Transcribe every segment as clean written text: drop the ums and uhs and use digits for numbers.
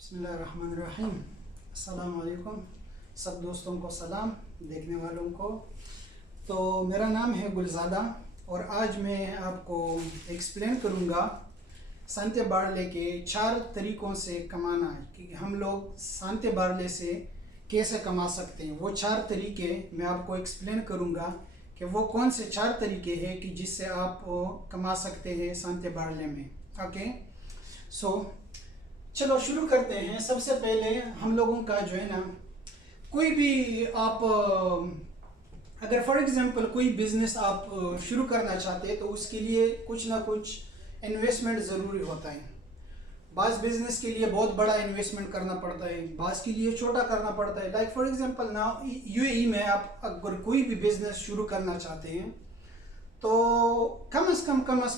बिस्मिल्लाहिर्रहमानिर्रहीम। अस्सलाम वालेकुम सब दोस्तों को सलाम, देखने वालों को। तो मेरा नाम है गुलज़ादा और आज मैं आपको एक्सप्लेन करूँगा सांते बारले के 4 तरीक़ों से कमाना, कि हम लोग सांते बारले से कैसे कमा सकते हैं। वो 4 तरीक़े मैं आपको एक्सप्लेन करूँगा कि वो कौन से 4 तरीक़े हैं कि जिससे आप कमा सकते हैं सांते बारले में। ओके, चलो शुरू करते हैं। सबसे पहले हम लोगों का जो है ना, कोई भी आप अगर फॉर एग्जांपल कोई बिजनेस आप शुरू करना चाहते हैं तो उसके लिए कुछ ना कुछ इन्वेस्टमेंट ज़रूरी होता है। बाज़ बिजनेस के लिए बहुत बड़ा इन्वेस्टमेंट करना पड़ता है, बाज़ के लिए छोटा करना पड़ता है। लाइक फॉर एग्जांपल ना यूएई में आप अगर कोई भी बिजनेस शुरू करना चाहते हैं तो कम से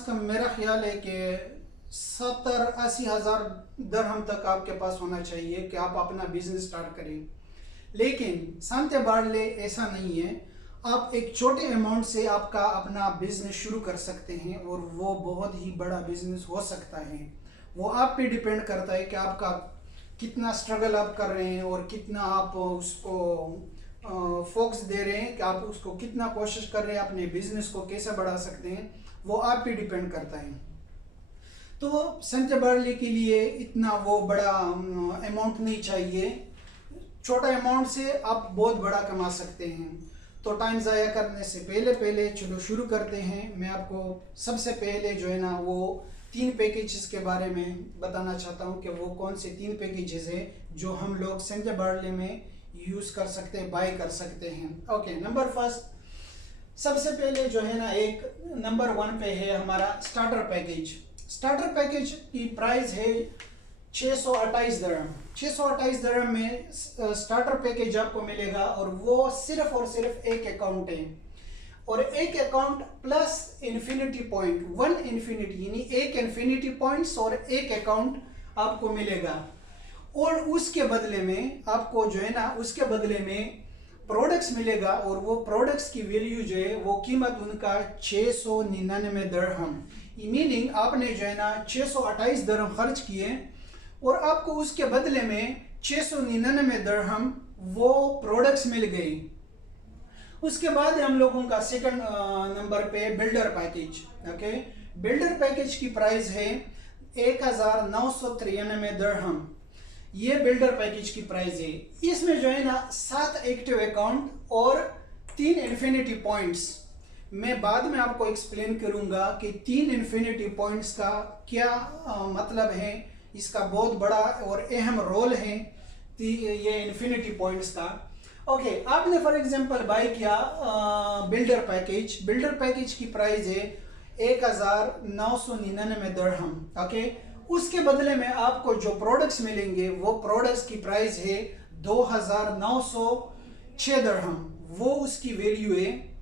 कम मेरा ख्याल है कि 70-80 हज़ार दरहम तक आपके पास होना चाहिए कि आप अपना बिजनेस स्टार्ट करें। लेकिन सांते बारले ऐसा नहीं है। आप एक छोटे अमाउंट से आपका अपना बिजनेस शुरू कर सकते हैं और वो बहुत ही बड़ा बिजनेस हो सकता है। वो आप पे डिपेंड करता है कि आपका कितना स्ट्रगल आप कर रहे हैं और कितना आप उसको फोकस दे रहे हैं, कि आप उसको कितना कोशिश कर रहे हैं अपने बिजनेस को कैसे बढ़ा सकते हैं, वो आप पे डिपेंड करता है। तो सांते बारले के लिए इतना वो बड़ा अमाउंट नहीं चाहिए। छोटा अमाउंट से आप बहुत बड़ा कमा सकते हैं। तो टाइम ज़ाया करने से पहले चलो शुरू करते हैं। मैं आपको सबसे पहले जो है ना वो 3 पैकेजेस के बारे में बताना चाहता हूँ कि वो कौन से 3 पैकेजेस है जो हम लोग सांते बारले में यूज़ कर सकते हैं, बाय कर सकते हैं। ओके, नंबर फर्स्ट, सबसे पहले जो है ना एक नंबर 1 पे है हमारा स्टार्टर पैकेज। स्टार्टर पैकेज की प्राइस है 628 दरहम। 628 दरहम में स्टार्टर पैकेज आपको मिलेगा और वो सिर्फ और सिर्फ एक अकाउंट है, और एक account plus infinity point, 1 infinity यानी एक इन्फिनिटी पॉइंट्स और एक अकाउंट आपको मिलेगा। और उसके बदले में आपको जो है ना उसके बदले में प्रोडक्ट्स मिलेगा, और वो प्रोडक्ट्स की वैल्यू जो है वो कीमत उनका 699 दरहम। मीनिंग आपने जो है ना 628 दरहम खर्च किए और आपको उसके बदले में 699 दरहम वो प्रोडक्ट्स मिल गई। उसके बाद हम लोगों का सेकंड नंबर पे builder package. Okay, builder package की प्राइस है 1993 दरहम। ये बिल्डर पैकेज की प्राइस है। इसमें जो है ना 7 एक्टिव अकाउंट और 3 इन्फिनिटी पॉइंट्स। मैं बाद में आपको एक्सप्लेन करूंगा कि 3 इन्फिनिटी पॉइंट्स का क्या मतलब है। इसका बहुत बड़ा और अहम रोल है ये इन्फिनिटी पॉइंट्स का। ओके, आपने फॉर एग्जांपल बाय किया बिल्डर पैकेज। बिल्डर पैकेज की प्राइस है 1999 दरहम। ओके, उसके बदले में आपको जो प्रोडक्ट्स मिलेंगे वो प्रोडक्ट्स की प्राइस है 2906 दरहम। वो उसकी वैल्यू है।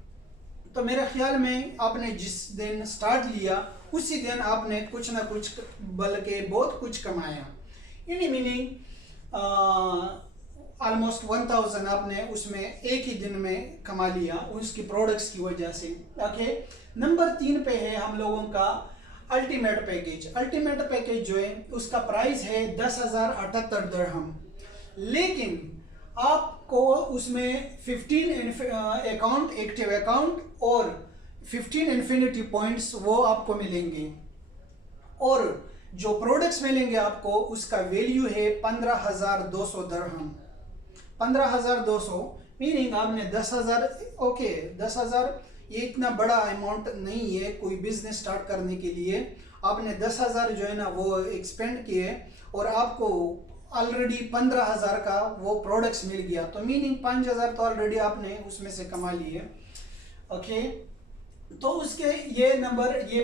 तो मेरे ख्याल में आपने जिस दिन स्टार्ट लिया उसी दिन आपने कुछ ना कुछ बल्कि बहुत कुछ कमाया। यानी मीनिंग ऑलमोस्ट 1000 आपने उसमें एक ही दिन में कमा लिया उसकी प्रोडक्ट्स की वजह से। ओके, नंबर 3 पे है हम लोगों का अल्टीमेट पैकेज। अल्टीमेट पैकेज जो है उसका प्राइस है 10,078 दरहम। लेकिन आपको उसमें 15 अकाउंट, एक्टिव अकाउंट और 15 इन्फिनिटी पॉइंट्स वो आपको मिलेंगे, और जो प्रोडक्ट्स मिलेंगे आपको उसका वैल्यू है 15,200 दरहम। 15,200 मीनिंग आपने 10,000। ओके, 10,000 ये इतना बड़ा अमाउंट नहीं है कोई बिजनेस स्टार्ट करने के लिए। आपने 10,000 जो है ना वो एक्सपेंड किए और आपको ऑलरेडी 15,000 का वो प्रोडक्ट्स मिल गया। तो मीनिंग 5,000 तो ऑलरेडी आपने उसमें से कमा लिए। ओके, तो उसके ये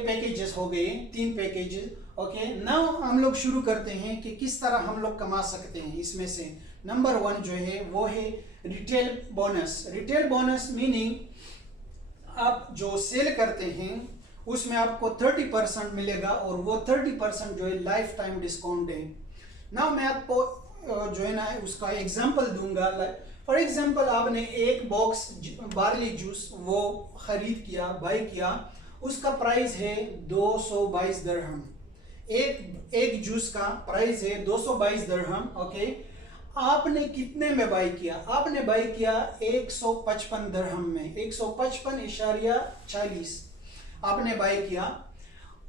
पैकेजेस हो गए 3 पैकेजेस। ओके, नाउ हम लोग शुरू करते हैं कि किस तरह हम लोग कमा सकते हैं। इसमें से नंबर 1 जो है वो है retail bonus. Retail bonus meaning आप जो सेल करते हैं उसमें आपको 30% मिलेगा, और वो 30% जो है लाइफ टाइम डिस्काउंट है। ना मैं आपको जो है ना उसका एग्जांपल दूंगा। फॉर एग्जांपल आपने एक बॉक्स बार्ली जूस वो खरीद किया, बाय किया, उसका प्राइस है 222 दरहम। एक जूस का प्राइस है 222 दिरहम। ओके, आपने कितने में बाई किया? आपने बाई किया 155 दिरहम में, 155.40 आपने बाई किया।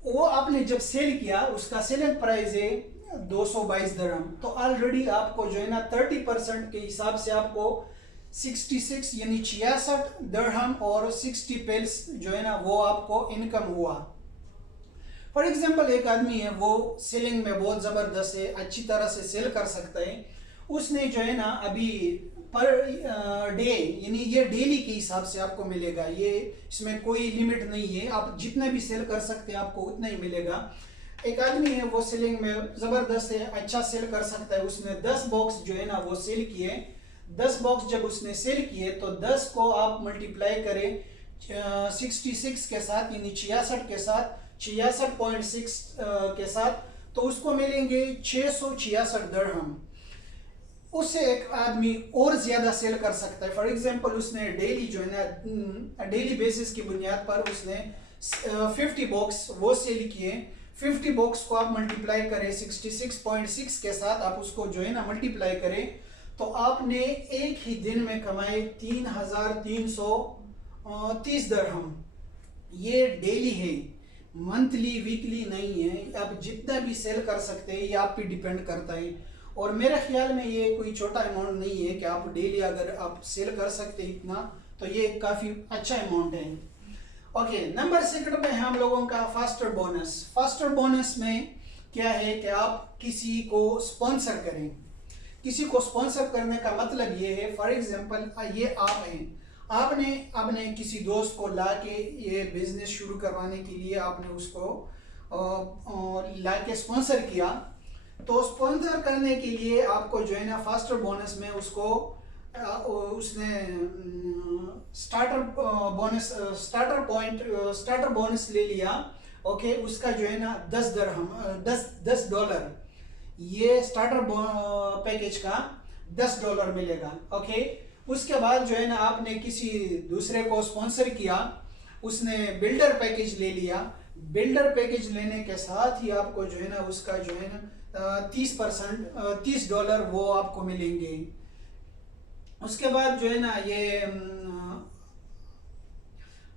वो आपने जब सेल किया, उसका सेलिंग प्राइस है 222 दिरहम। तो ऑलरेडी आपको जो है ना 30% के हिसाब से आपको 66 यानी 66 दिरहम और 60 पेल्स जो है ना वो आपको इनकम हुआ। फॉर एग्जाम्पल एक आदमी है, वो सेलिंग में बहुत ज़बरदस्त है, अच्छी तरह से सेल कर सकता है। उसने जो है ना अभी पर डे यानी ये डेली के हिसाब से आपको मिलेगा, ये इसमें कोई लिमिट नहीं है, आप जितने भी सेल कर सकते हैं आपको उतना ही मिलेगा। एक आदमी है, वो सेलिंग में ज़बरदस्त है, अच्छा सेल कर सकता है। उसने 10 बॉक्स जो है ना वो सेल किए। 10 बॉक्स जब उसने सेल किए तो 10 को आप मल्टीप्लाई करें 66 के साथ यानी 66 के साथ, 66.6 के साथ, तो उसको मिलेंगे 666 दिरहम। उससे एक आदमी और ज्यादा सेल कर सकता है। फॉर एग्जांपल उसने डेली जो है ना डेली बेसिस की बुनियाद पर उसने 50 बॉक्स वो सेल किए। 50 बॉक्स को आप मल्टीप्लाई करें 66.6 के साथ, आप उसको जो है ना मल्टीप्लाई करें, तो आपने एक ही दिन में कमाए 3,330 दिरहम। ये डेली है, मंथली वीकली नहीं है। आप जितना भी सेल कर सकते हैं, ये आप पे डिपेंड करता है। और मेरे ख्याल में ये कोई छोटा अमाउंट नहीं है कि आप डेली अगर आप सेल कर सकते हैं इतना, तो ये काफ़ी अच्छा अमाउंट है। ओके, नंबर 2 में हम लोगों का फास्टर बोनस। फास्टर बोनस में क्या है कि आप किसी को स्पॉन्सर करें। किसी को स्पॉन्सर करने का मतलब ये है, फॉर एग्जांपल ये आप हैं, आपने किसी दोस्त को ला के ये बिजनेस शुरू करवाने के लिए आपने उसको ला के स्पॉन्सर किया। तो स्पॉन्सर करने के लिए आपको जो है ना फास्टर बोनस में उसको उसने स्टार्टर बोनस ले लिया। ओके, उसका जो है ना 10 दिरहम, $10 ये स्टार्टर पैकेज का $10 मिलेगा। ओके, उसके बाद जो है ना आपने किसी दूसरे को स्पॉन्सर किया, उसने बिल्डर पैकेज ले लिया। बिल्डर पैकेज लेने के साथ ही आपको जो है ना उसका जो है ना 30% $30 वो आपको मिलेंगे। उसके बाद जो है ना ये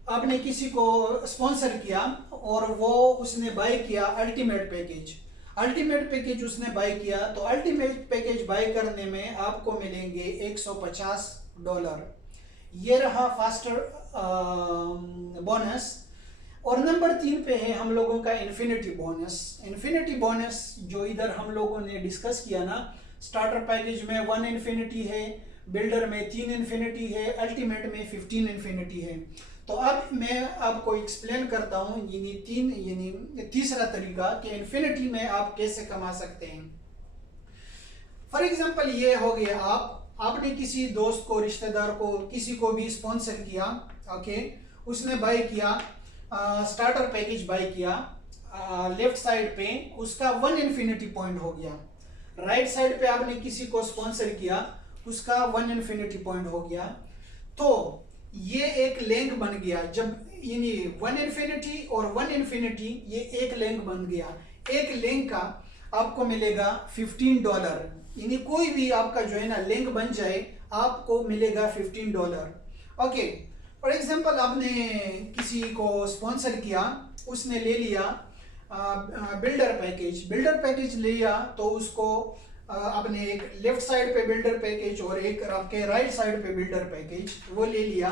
आपने किसी को स्पॉन्सर किया और वो उसने बाय किया अल्टीमेट पैकेज। अल्टीमेट पैकेज उसने बाय किया, तो अल्टीमेट पैकेज बाय करने में आपको मिलेंगे $150। ये रहा फास्टर बोनस। और नंबर 3 पे है हम लोगों का इन्फिनिटी बोनस। इन्फिनिटी बोनस जो इधर हम लोगों ने डिस्कस किया ना, स्टार्टर पैकेज में 1 इन्फिनिटी है, बिल्डर में 3 इन्फिनिटी है, अल्टीमेट में 15 इन्फिनिटी है। तो अब मैं आपको एक्सप्लेन करता हूँ यानी तीसरा तरीका कि इन्फिनिटी में आप कैसे कमा सकते हैं। फॉर एग्जांपल ये हो गया, आपने किसी दोस्त को, रिश्तेदार को, किसी को भी स्पॉन्सर किया। ओके, उसने बाय किया, स्टार्टर पैकेज बाय किया। लेफ्ट साइड पे उसका 1 इन्फिनिटी पॉइंट हो गया। राइट साइड पे आपने किसी को स्पॉन्सर किया, उसका 1 इन्फिनिटी पॉइंट हो गया। तो ये एक लिंक बन गया। जब यानी 1 इन्फिनिटी और 1 इन्फिनिटी ये एक लिंक बन गया। एक लिंक का आपको मिलेगा $15। यानी कोई भी आपका जो है ना लिंक बन जाए, आपको मिलेगा $15। ओके, फॉर एग्जांपल आपने किसी को स्पॉन्सर किया, उसने ले लिया बिल्डर पैकेज। बिल्डर पैकेज लिया तो उसको आपने एक लेफ्ट साइड पे बिल्डर पैकेज और एक आपके राइट साइड पे बिल्डर पैकेज वो ले लिया।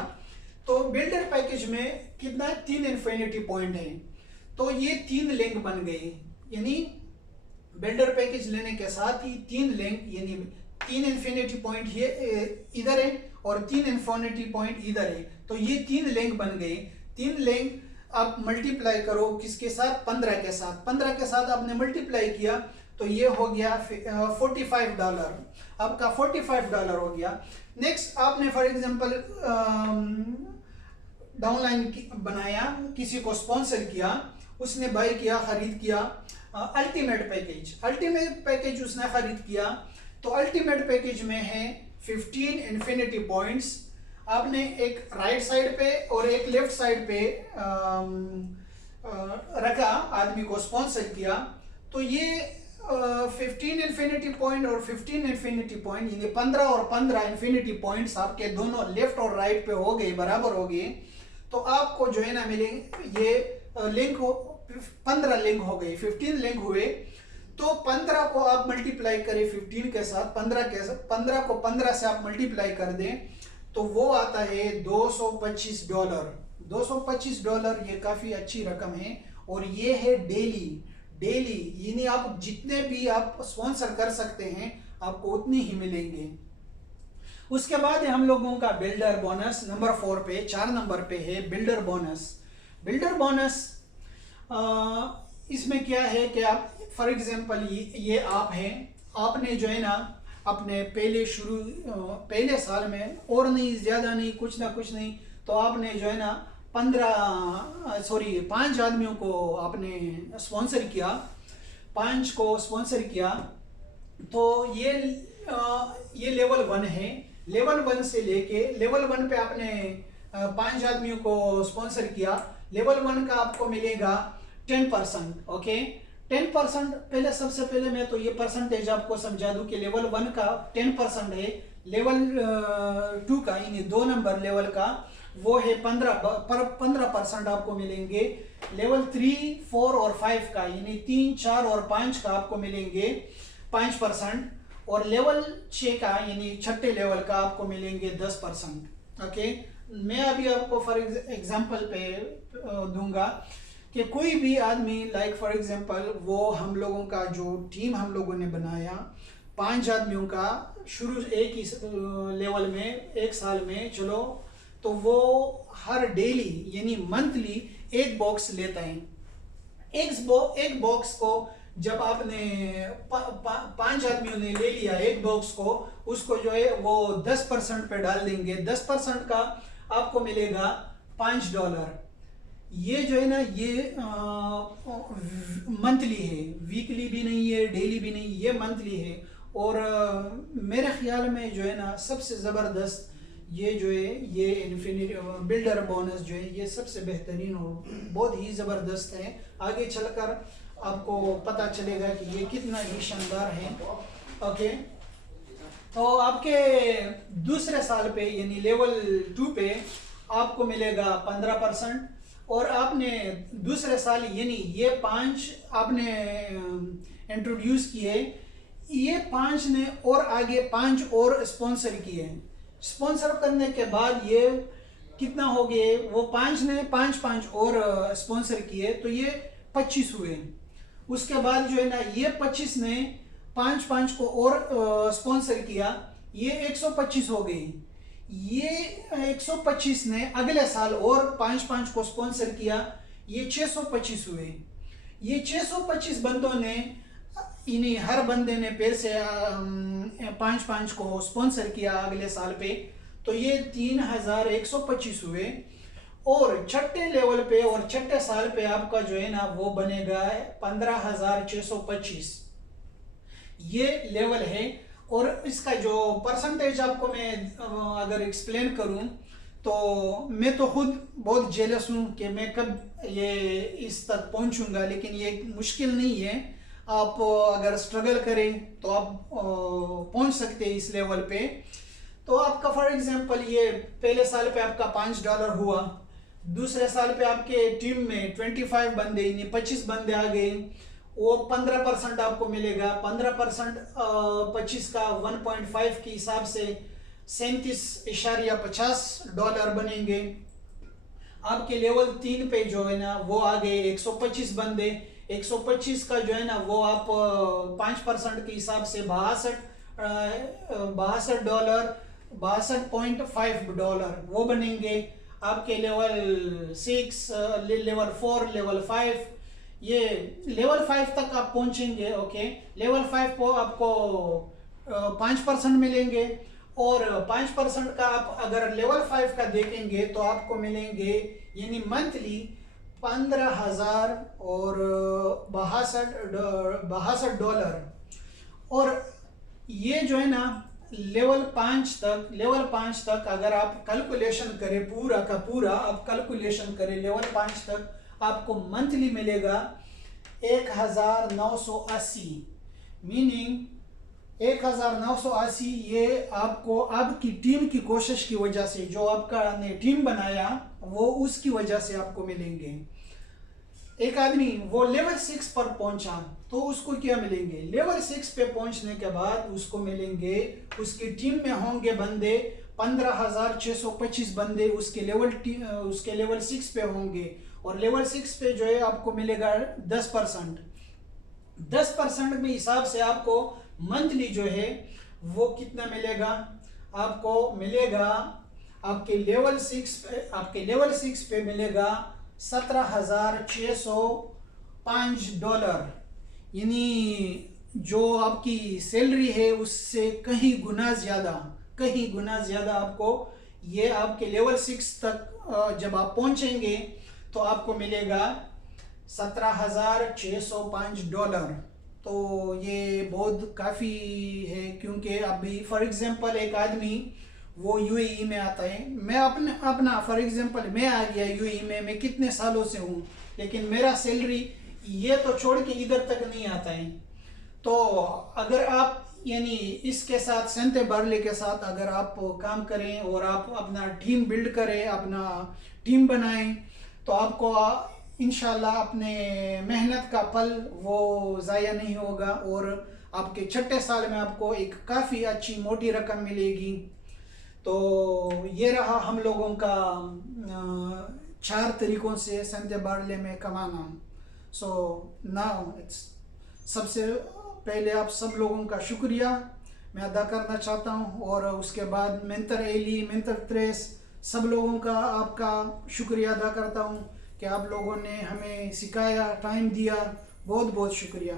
तो बिल्डर पैकेज में कितना 3 इन्फिनिटी पॉइंट है, तो ये 3 लिंक बन गए। यानी बिल्डर पैकेज लेने के साथ ही 3 लिंक यानी 3 इन्फिनिटी पॉइंट ये इधर है और 3 इन्फिनिटी पॉइंट इधर है। तो ये 3 लिंक बन गए। 3 लिंक आप मल्टीप्लाई करो किसके साथ, 15 के साथ। 15 के साथ आपने मल्टीप्लाई किया तो ये हो गया $45। आपका $45 हो गया। नेक्स्ट आपने फॉर एग्जांपल डाउनलाइन बनाया, किसी को स्पॉन्सर किया, उसने बाय किया, खरीद किया अल्टीमेट पैकेज। अल्टीमेट पैकेज उसने खरीद किया, तो अल्टीमेट पैकेज में है 15 इन्फिनिटी पॉइंट्स। आपने एक राइट साइड पे और एक लेफ्ट साइड पे रखा, आदमी को स्पॉन्सर किया, तो ये 15 इन्फिनिटी पॉइंट और 15 इन्फिनिटी पॉइंट, यानी 15 और 15 इन्फिनिटी पॉइंट्स आपके दोनों लेफ्ट और राइट पे हो गए, बराबर हो गए, तो आपको जो है ना मिलेंगे ये लिंक हो 15 लिंक हो गए, 15 लिंक हुए। तो 15 को आप मल्टीप्लाई करें 15 के साथ, 15 को 15 से आप मल्टीप्लाई कर दें तो वो आता है $225। $225 ये काफ़ी अच्छी रकम है, और ये है डेली, यानी आप जितने भी आप स्पॉन्सर कर सकते हैं आपको उतने ही मिलेंगे। उसके बाद हम लोगों का बिल्डर बोनस नंबर 4 पे, 4 नंबर पे है बिल्डर बोनस। बिल्डर बोनस इसमें क्या है कि आप फॉर एग्जांपल ये आप हैं, आपने जो है ना अपने पहले साल में, और नहीं ज़्यादा नहीं, कुछ नहीं, तो आपने जो है ना 5 आदमियों को आपने स्पॉन्सर किया, 5 को स्पॉन्सर किया, तो ये लेवल 1 है। लेवल 1 से लेके लेवल 1 पे आपने 5 आदमियों को स्पॉन्सर किया, लेवल 1 का आपको मिलेगा 10%। ओके, 10%। पहले सबसे पहले मैं तो ये परसेंटेज आपको समझा दूं कि लेवल 1 का 10% है, लेवल 2 का यानी 2 नंबर लेवल का वो है 15% आपको मिलेंगे। लेवल 3, 4 और 5 का यानी 3, 4 और 5 का आपको मिलेंगे 5%, और लेवल 6 का यानी छठे लेवल का आपको मिलेंगे 10%। ओके, मैं अभी आपको फॉर एग्जांपल पे दूंगा कि कोई भी आदमी लाइक फॉर एग्जांपल वो हम लोगों का जो टीम हम लोगों ने बनाया 5 आदमियों का शुरू एक ही लेवल में, एक साल में, चलो, तो वो हर डेली यानी मंथली एक बॉक्स लेता है। एक बॉक्स को जब आपने 5 आदमियों ने ले लिया एक बॉक्स को, उसको जो है वो 10% पे डाल देंगे, 10% का आपको मिलेगा $5। ये जो है ना ये मंथली है, वीकली भी नहीं है, डेली भी नहीं, ये मंथली है। और मेरे ख्याल में जो है ना सबसे ज़बरदस्त ये जो है ये इन्फिनिटी बिल्डर बोनस जो है ये सबसे बेहतरीन और बहुत ही ज़बरदस्त है। आगे चलकर आपको पता चलेगा कि ये कितना ही शानदार है। ओके, तो आपके दूसरे साल पे यानी लेवल 2 पे आपको मिलेगा 15%, और आपने दूसरे साल यानी ये 5 आपने इंट्रोड्यूस किए, ये 5 ने और आगे 5 और स्पॉन्सर किए। स्पॉन्सर करने के बाद ये कितना हो गए, वो 5 ने 5 और स्पॉन्सर किए, तो ये 25 हुए। उसके बाद जो है ना ये 25 ने 5 को और स्पॉन्सर किया, ये 125 हो गई। ये 125 ने अगले साल और 5 को स्पॉन्सर किया, ये 625 हुए। ये 625 बंदों ने इन्हीं हर बंदे ने पैसे 5 को स्पॉन्सर किया अगले साल पे, तो ये 3125 हुए। और छठे लेवल पे और छठे साल पे आपका जो है ना वो बनेगा 15625, ये लेवल है। और इसका जो परसेंटेज आपको मैं अगर एक्सप्लेन करूं तो मैं तो खुद बहुत जेलस हूं कि मैं कब ये इस तक पहुंचूंगा, लेकिन ये मुश्किल नहीं है। आप अगर स्ट्रगल करें तो आप पहुंच सकते हैं इस लेवल पे। तो आपका फॉर एग्जांपल ये पहले साल पे आपका $5 हुआ, दूसरे साल पे आपके टीम में 25 बंदे यानी 25 बंदे आ गए, वो 15% आपको मिलेगा। 15% 25 का 1.5 के हिसाब से $37.50 बनेंगे। आपके लेवल 3 पे जो है ना वो आ गए 125 बंदे, 125 का जो है ना वो आप 5% के हिसाब से $62.5 वो बनेंगे। आपके लेवल 6, लेवल 4, लेवल 5, ये लेवल 5 तक आप पहुंचेंगे। ओके, लेवल 5 को आपको 5% मिलेंगे, और 5% का आप अगर लेवल 5 का देखेंगे तो आपको मिलेंगे यानी मंथली $15,062। और ये जो है ना लेवल 5 तक अगर आप कैलकुलेशन करें पूरा का पूरा आप कैलकुलेशन करें लेवल 5 तक आपको मंथली मिलेगा 1980, मीनिंग 1980। ये आपको आपकी टीम की कोशिश की वजह से, जो आपका ने टीम बनाया वो उसकी वजह से आपको मिलेंगे। एक आदमी वो लेवल 6 पर पहुंचा तो उसको क्या मिलेंगे? लेवल 6 पे पहुंचने के बाद उसको मिलेंगे, उसकी टीम में होंगे बंदे 15,625 बंदे उसके लेवल 6 पे होंगे। और लेवल 6 पे जो है आपको मिलेगा 10%। 10% में हिसाब से आपको मंथली जो है वो कितना मिलेगा? आपको मिलेगा आपके लेवल 6 पे मिलेगा $17,605, यानी जो आपकी सैलरी है उससे कहीं गुना ज़्यादा आपको ये आपके लेवल 6 तक जब आप पहुंचेंगे तो आपको मिलेगा $17,605। तो ये बहुत काफ़ी है, क्योंकि अभी फॉर एग्जांपल एक आदमी वो यूएई में आता है, मैं अपना फॉर एग्जांपल मैं आ गया यूएई में, मैं कितने सालों से हूँ, लेकिन मेरा सैलरी ये तो छोड़ के इधर तक नहीं आता है। तो अगर आप यानी इसके साथ सेंटे बार्ले के साथ अगर आप काम करें और आप अपना टीम बिल्ड करें, अपना टीम बनाएं, तो आपको इंशाल्लाह अपने मेहनत का फल वो ज़ाया नहीं होगा और आपके छठे साल में आपको एक काफ़ी अच्छी मोटी रकम मिलेगी। तो ये रहा हम लोगों का 4 तरीक़ों से सेंटे बार्ले में कमाना। सो नाउ सबसे पहले आप सब लोगों का शुक्रिया मैं अदा करना चाहता हूँ, और उसके बाद मेंटर एली, मेंटर त्रेस, सब लोगों का आपका शुक्रिया अदा करता हूँ कि आप लोगों ने हमें सिखाया, टाइम दिया। बहुत बहुत शुक्रिया।